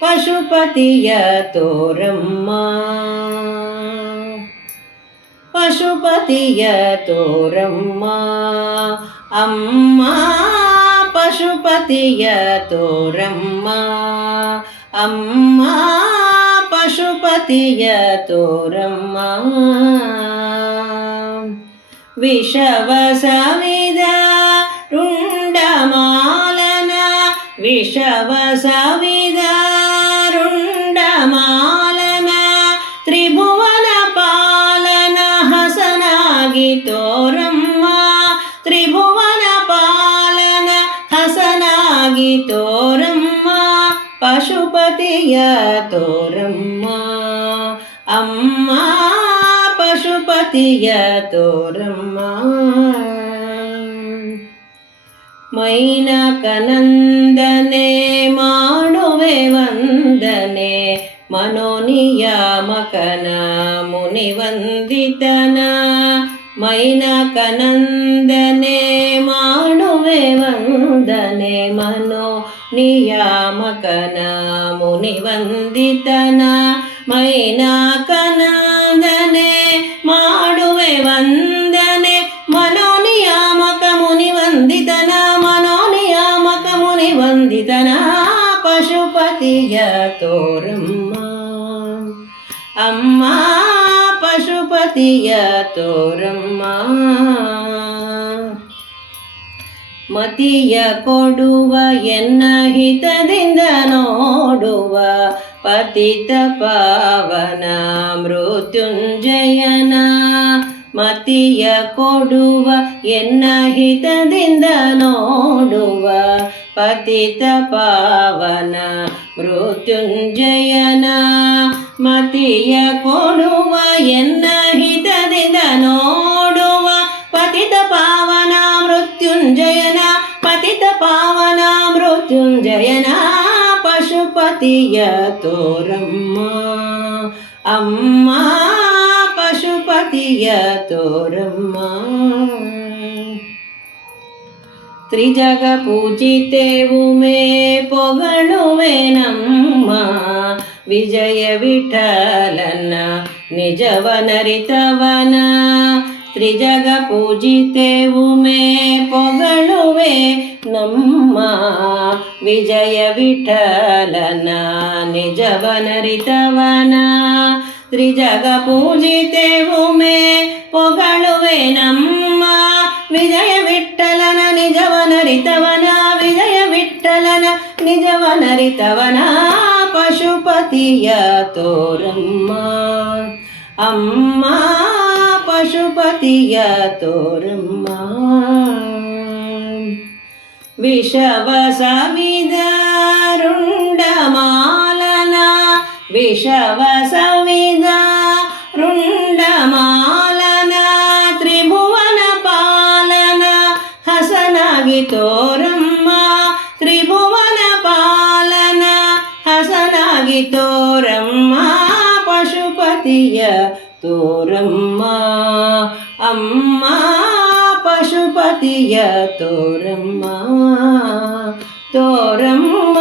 ಪಶುಪತಿಯ ತೋರಮ್ಮ, ಪಶುಪತಿಯ ತೋರಮ್ಮ ಅಮ್ಮ, ಪಶುಪತಿಯ ತೋರಮ್ಮ ಅಮ್ಮ, ಪಶುಪತಿಯ ತೋರಮ್ಮ. ವಿಷವ ಸವಿದ ರುಂಡಮಾಲನ, ವಿಷವ ಸವಿದ ರುಂಡಮಾಲನ, ತ್ರಿಭುವನ ಪಾಲನ ಹಸನಾಗಿ ತೋರಮ್ಮ, ತ್ರಿಭುವನ ಪಾಲನ ಹಸನಾಗಿ ತೋರಮ್ಮ, ಪಶುಪತಿಯ ತೋರಮ್ಮ ಅಮ್ಮ, ಪಶುಪತಿಯ ತೋರಮ್ಮ. ಮೈನಕನಂದನೆ ಮಾಡುವೆ ವಂದನೆ, ಮನೋನಿಯಾಮಕನ ಮುನಿವಂದಿತನ, ಮೈನಕನಂದನೆ ಮಾಡುವೆ ವಂದನೆ, ಮನೋನಿಯಾಮಕನ ಮುನಿವಂದಿತನ, ಮೈನಕನಂದನೆ ಮಾಡುವೆ ವಂದನೆ, ಮನೋನಿಯಾಮಕ ಮುನಿವಂದಿತನ, ಮನೋನಿಯಾಮಕ ಮುನಿವಂದಿತನ, ಪಶುಪತಿಯ ತೋರಮ್ಮ ಅಮ್ಮ, ಪಶುಪತಿಯ ತೋರಮ್ಮ. ಮತಿಯ ಕೊಡುವ ಎನ್ನ ಹಿತದಿಂದ ನೋಡುವ ಪತಿತ ಪಾವನ ಮೃತ್ಯುಂಜಯನ, ಮತಿಯ ಕೊಡುವ ಎನ್ನ ಹಿತದಿಂದ ನೋಡುವ ಪತಿತ ಪಾವನ ಮೃತ್ಯುಂಜಯನ, ಮತಿಯ ಕೊಡುವ ಎನ್ನ ಹಿತದಿಂದ ನೋಡುವ ಪತಿತ ಪಾವನ ಮೃತ್ಯುಂಜಯನ, ಪತಿತ ಪಾವನ ಮೃತ್ಯುಂಜಯನ, ಪಶುಪತಿಯ ತೋರಮ್ಮ ಅಮ್ಮ, ಪಶುಪತಿಯ ತೋರಮ್ಮ. ತ್ರಿಜಗ ಪೂಜಿತೆವು ಮೇ ಪೊಗಳುವೆ ನಮ್ಮ, ವಿಜಯ ವಿಠಲನ ನಿಜವನರಿತವನ, ತ್ರಿಜಗ ಪೂಜಿತೆವು ಮೇ ಪೊಗಳುವೆ ನಮ್ಮ, ವಿಜಯ ವಿಠಲನ ನಿಜವನರಿತವನ, ತ್ರಿಜಗ ಪೂಜಿತೆವು ಮೇ ಪೊಗಳುವೆ ನಮ್ಮ, ವಿಜಯ ವಿಠಲನ ನಿಜವನರಿತವನ, ವಿಜಯ ವಿಠಲನ ನಿಜವನರಿತವನ, ಪಶುಪತಿಯ ತೋರಮ್ಮ ಅಮ್ಮ, ಪಶುಪತಿಯ ತೋರಮ್ಮ. ವಿಷವ ಸವಿದ ರುಂಡಮಾಲನ, ವಿಷವ ಸವಿದ ರುಂಡಮಾಲನ, ತ್ರಿಭುವನ ಪಾಲನ ಹಸನಾಗಿ ತೋರಮ್ಮ, ತ್ರಿಭುವನ ಪಾಲನ ಹಸನಾಗಿ ತೋರಮ್ಮ, ಪಶುಪತಿಯ ತೋರಮ್ಮ ಅಮ್ಮ, ಪಶುಪತಿಯ ತೋರಮ್ಮ ತೋರಮ್ಮ.